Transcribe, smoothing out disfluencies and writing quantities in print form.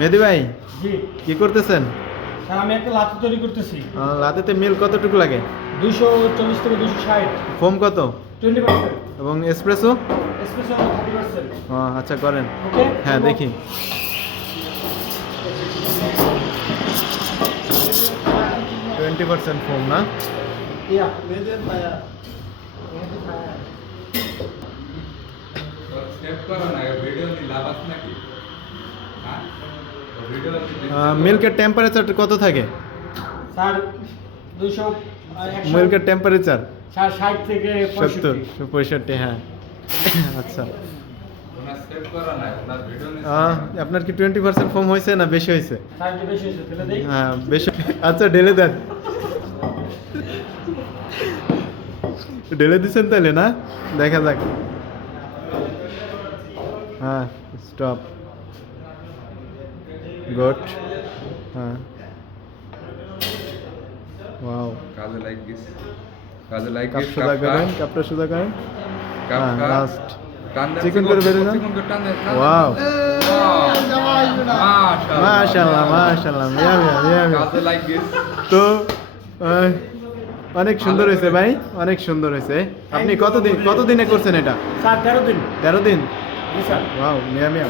মেহেদি ভাই জি কি করতেছেন? স্যার আমি একটা লাথি তৈরি করতেছি। লাতেতে মিল কতটুকু লাগে? 240 থেকে 260। ফোম কত 20%। এবং এসপ্রেসো? এসপ্রেসো 30%। আচ্ছা করেন। ওকে হ্যাঁ দেখি। 20% ফোম না? ইয়া सेव करो ना ये वीडियो नहीं लाभस ना की हाँ तो वीडियो মিল্কের টেম্পারেচার কত থাকে? স্যার 200 মিল্কের টেম্পারেচার 60 থেকে 70 65। 65 হ্যাঁ। আচ্ছা उन्हें सेव करो ना उन्हें वीडियो नहीं আপনার কি 20% ফোম হয়েছে না বেশি হয়েছে? স্যার কি বেশি হয়েছে তাহলে দেই। হ্যাঁ বেশি। আচ্ছা ঢেলে দেন। ঢেলে দিচ্ছেন তাহলে না? দেখা যাক। হ্যাঁ স্টপ গুড। হ্যাঁ ওয়াও काजू लाइक दिस কাপ সোজা করেন, কাপটা সোজা করেন। হ্যাঁ লাস্ট चिकन চিকেন করে বেরিয়ে যান। चिकन को टान दे ওয়াও माशाल्लाह মাশাআল্লাহ মাশাআল্লাহ মিয়া মিয়া মিয়া মিয়া। काजू लाइक दिस তো অনেক সুন্দর হয়েছে ভাই, অনেক সুন্দর হয়েছে। আপনি কতদিনে করছেন এটা? স্যার 13 দিন। 13 দিন? জি স্যার। ওয়াও মিয়া মিয়া।